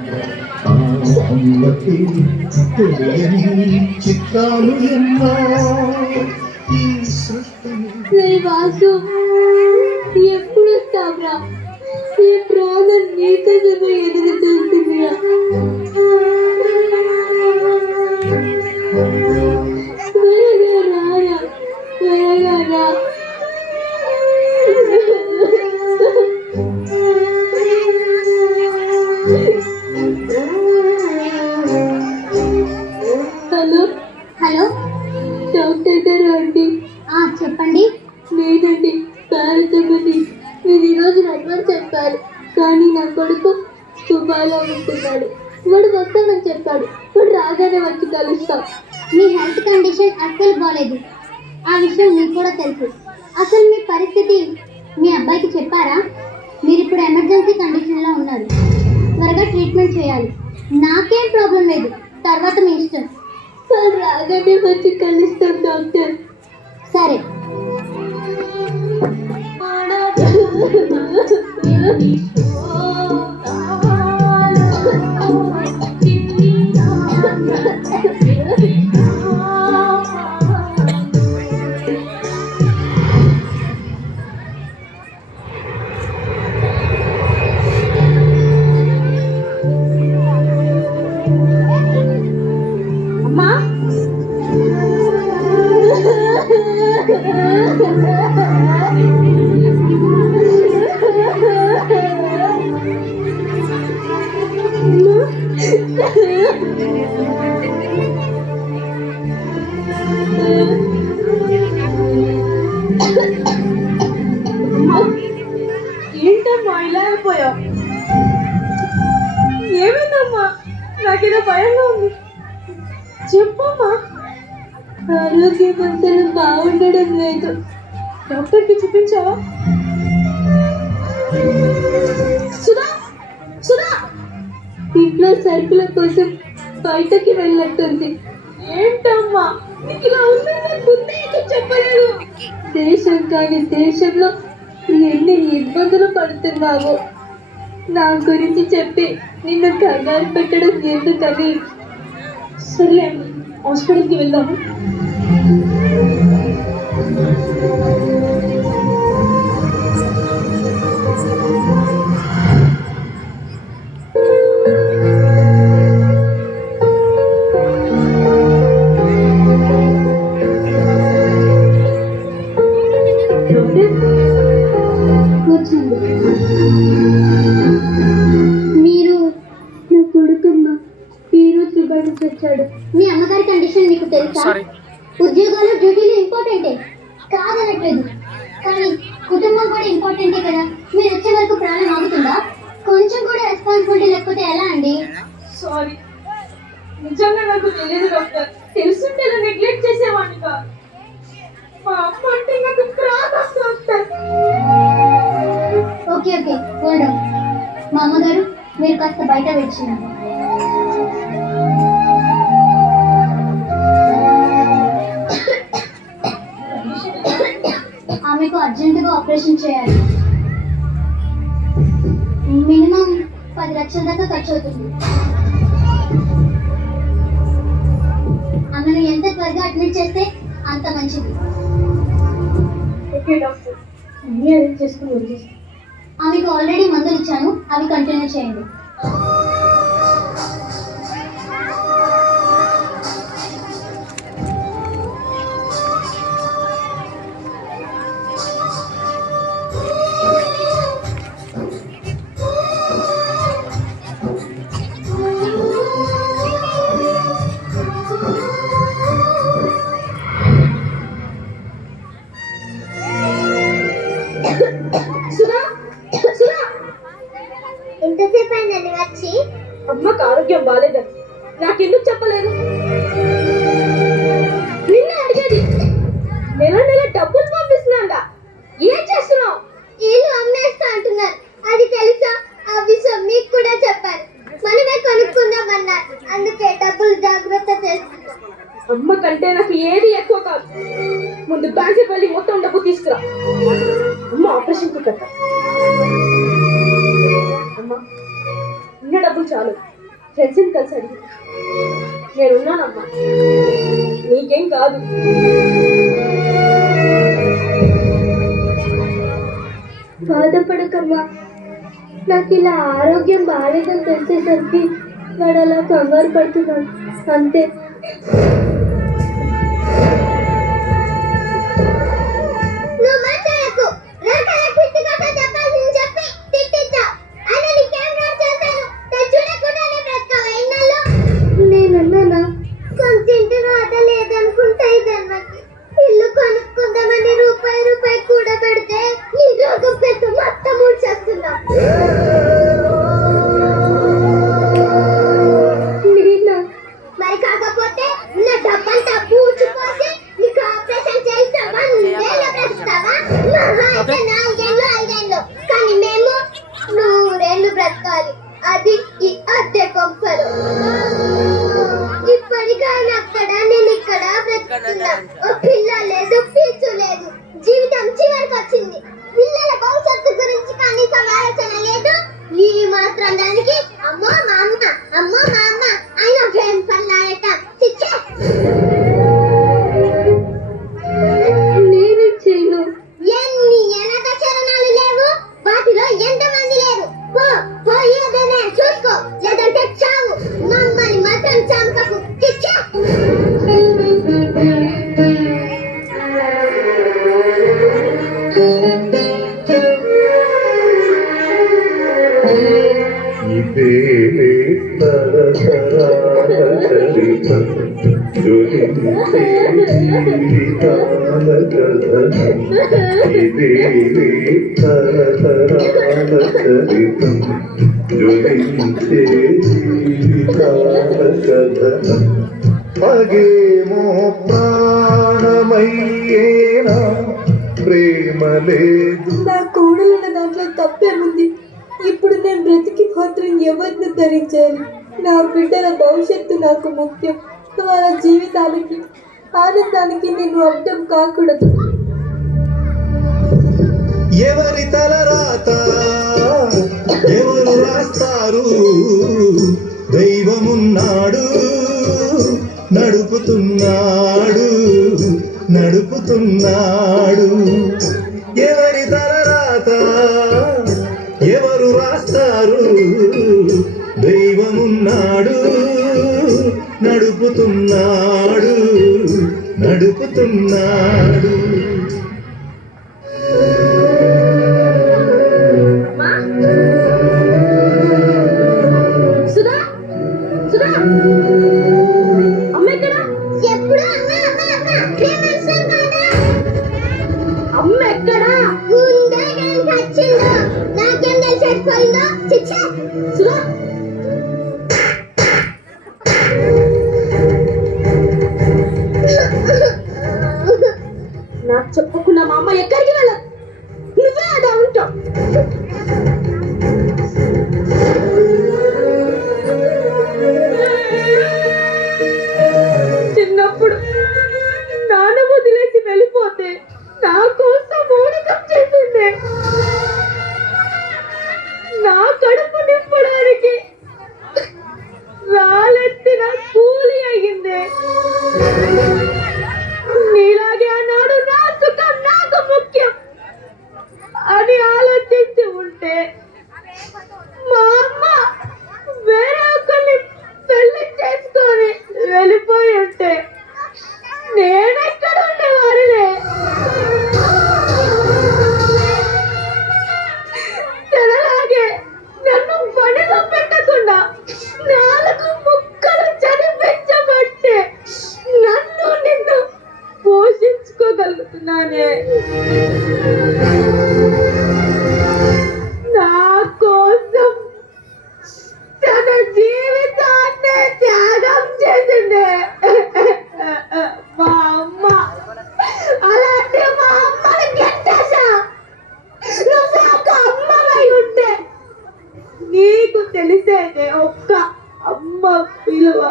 ఆ అమ్మకి తెలియని చిత్రాలు ఎన్నో ఈ సృష్టిని రే వాసు ఎప్పుడు వస్తావురా ఈ ప్రాణం నీకోసమే ఎదురు చూస్తుందిరా బాగాలేదు ఆ విషయం మీకు కూడా తెలుసు. అసలు మీ పరిస్థితి మీ అబ్బాయికి చెప్పారా? మీరు ఇప్పుడు ఎమర్జెన్సీ కండిషన్లో ఉన్నారు. త్వరగా ట్రీట్మెంట్ చేయాలి. నాకేం ప్రాబ్లం లేదు. తర్వాత మీ ఇష్టం. రాగానే వచ్చి కలుస్తాం డాక్టర్. సరే. ఏంటమ్మా ఇలా అయిపోయావు? ఏమైందమ్మా? నాకేదో భయంగా ఉంది. చెప్పమ్మా. ఆరోగ్యం అసలు బాగుండడం లేదు. డాక్టర్కి చూపించావా? సుధా! ఇంట్లో సరుకుల కోసం బయటకి వెళ్ళట్టుంది. ఏంటమ్మా? నీకు ఇలా ఉందని ముందే చెప్పలేదు? దేశం కాని దేశంలో ఎన్ని ఇబ్బందులు పడుతున్నావో. నా గురించి చెప్పి నిన్ను కంగారు పెట్టడం ఎందుకని? సరే అండి హాస్పిటల్కి వెళ్దాము. కాస్త బయట వచ్చినారు ఆమెకు అర్జెంటుగా ఆపరేషన్ చేయాలి. మినిమం పది లక్షల దాకా ఖర్చు అవుతుంది ఆమెను ఎంత త్వరగా అడ్మిట్ చేస్తే అంత మంచిది. Okay doctor. అన్నీ అరేంజ్ చేసుకుని వచ్చేసి ఆమెకు ఆల్రెడీ మందులు ఇచ్చాను అవి కంటిన్యూ చేయండి. సుధా అమ్మ కంటే నాకు ఏది ఎక్కువ కాదు. ముందు బ్యాంకుకి వెళ్ళి మొత్తం డబ్బు తీసుకురా. అమ్మ ఆపరేషన్ కట్ట. అమ్మ ఉన్న డబ్బులు చాలు. ఫ్రెండ్స్ని కలిసి అడిగి. నేనున్నానమ్మా. నీకేం కాదు. బాధపడకమ్మా. నాకు ఇలా ఆరోగ్యం బాగాలేదని తెలిసేసరికి వాడు కంగారు పడుతున్నాడు అంతే. మగేమో ప్రాణమయ్యేనా? ప్రేమ లేదు. నా కోడలన్న దాంట్లో తప్పేముంది? ఇప్పుడు నేను బ్రతికి మాత్రం ఎవరిని ధరించాలి? నా బిడ్డల భవిష్యత్తు నాకు ముఖ్యం. వాళ్ళ జీవితానికి ఆనందానికి నేను అర్థం కాకూడదు. ఎవరి తల రాత ఎవరు రాస్తారు? దైవమున్నాడు నడుపుతున్నాడు నడుపుతున్నాడు. ఎవరి తల రాత ఎవరు రాస్తారు? నడుపుతున్నాడు నడుపుతున్నాడు. పోషించుకోగలుగుతున్నానే నా కోసం తన జీవితాన్ని త్యాగం చేసిండే మా అమ్మ. అలాంటి మా అమ్మని గెట్టేశా నువ్వు ఒక అమ్మవై ఉంటే నీకు తెలిసేదే ఒక్క అమ్మ విలువ.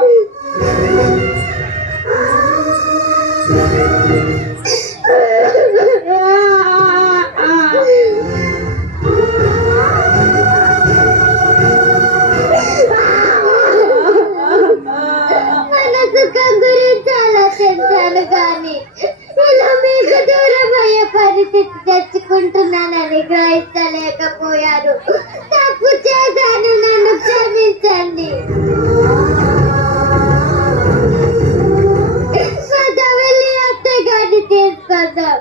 చేసుకుంటున్నానని గ్రహించలేకపోయాను తప్పు చేశాను నన్ను క్షమించండి. పద వెళ్ళి అత్తగారిని తీసుకుందాం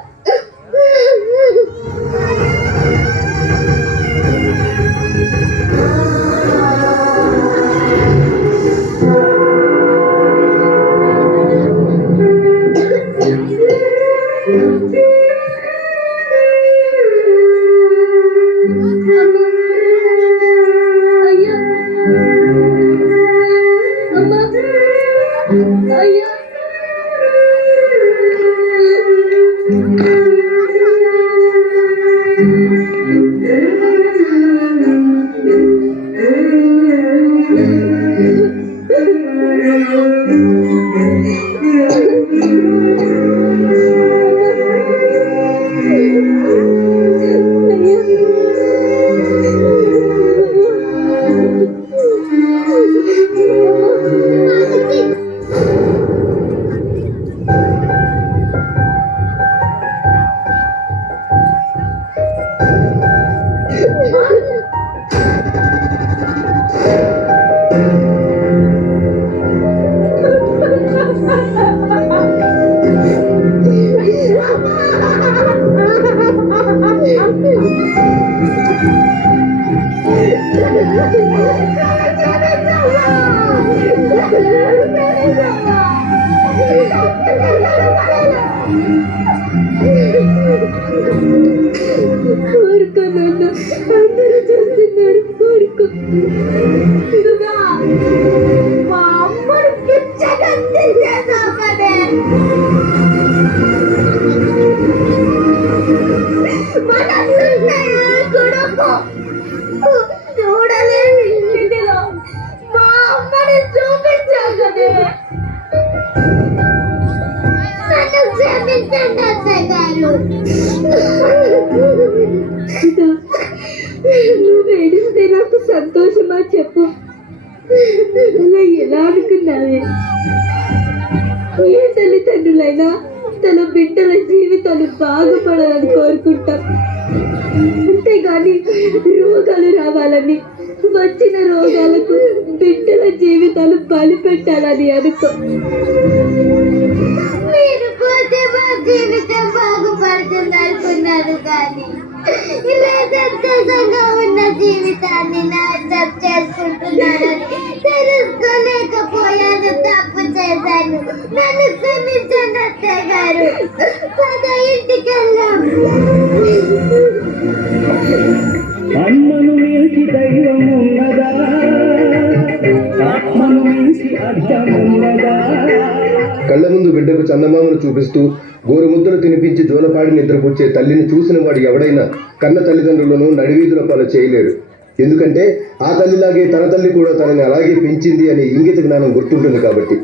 ఊరుకో నాన్న అందరూ చూస్తున్నారు ఊరుకో ఇదిగా మా అమ్మను పిచ్చగా తిరిగేసావు కదే మనసున్న ఏ కొడుకు చూడలేని స్థితిలో మా అమ్మని చూపించావు కదే నన్ను క్షమించండి వచ్చిన రోగాలకు బిడ్డల జీవితాలు బలి పెట్టాలని అనుకో. మీరు పోతే మా జీవితం బాగుపడుతుంది అనుకున్నారు కానీ ఇలా సంతోషంగా ఉన్న జీవితాన్ని నాశనం చేసుకుంటున్నారని తెలుసుకోలేకపోయాను తప్పు చేశాను. నన్ను క్షమించండి అత్తయ్య గారు పద ఇంటికి వెళ్దాం. బిడ్డకు చందమామను చూపిస్తూ గోరుముద్దలు తినిపించి జోలపాడి నిద్రపుచ్చే తల్లిని చూసిన వాడు ఎవడైనా కన్న తల్లిదండ్రులను నడివీధుల పాలు చేయలేరు. ఎందుకంటే ఆ తల్లిలాగే తన తల్లి కూడా తనని అలాగే పెంచింది అనే ఇంగిత జ్ఞానం గుర్తుంటుంది కాబట్టి.